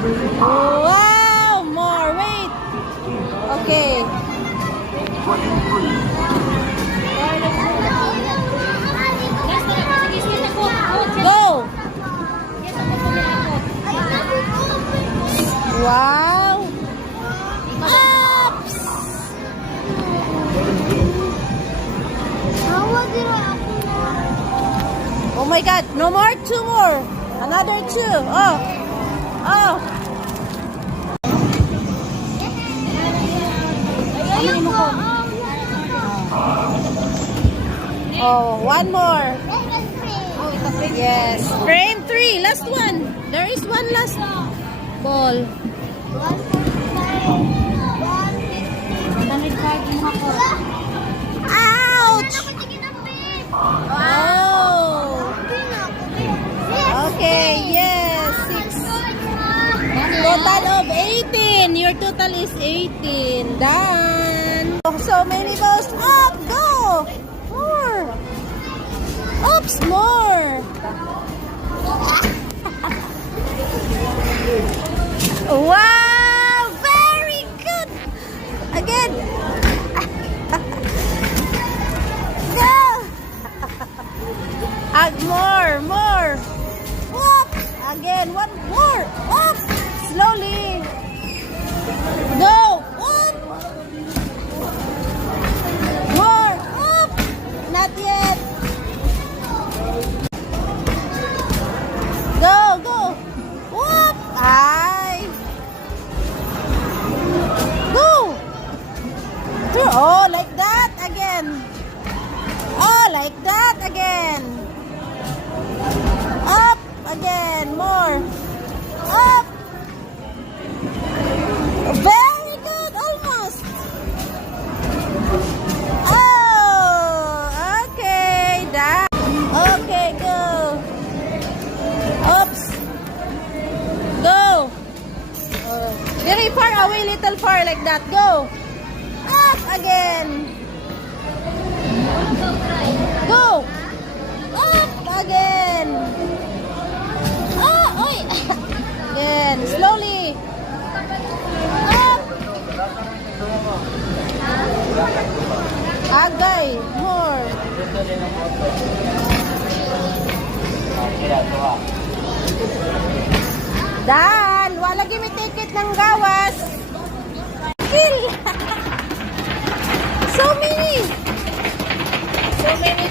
Wow! More. Wait. Okay. Go! Wow! Ups! Oh my God! No more? Two more! Another two! Oh! Oh! Oh, one more! Yes! Frame 3! Last one! There is one last ball. Ouch! Oh! Okay, yes, 6. Total of 18. Your total is 18. Done. So many balls. Up, go! More. Oops, more. Wow, very good. Again. Go. More. Up. Again, one more. Up. Slowly. Go. Up. More. Up. Not yet. Go. Up. Ay. Go. Oh, like that again. Oh, like that again. Up again. More. Up. Very good. Almost. Oh, okay. Done. Okay, go. Oops. Go. Very far away, little far like that. Go. Up again. Go. Up again. Oh, oi. Again. Slowly. Up. Agay. More. Dan, wala lagi may ticket ng gawas. Kill. So many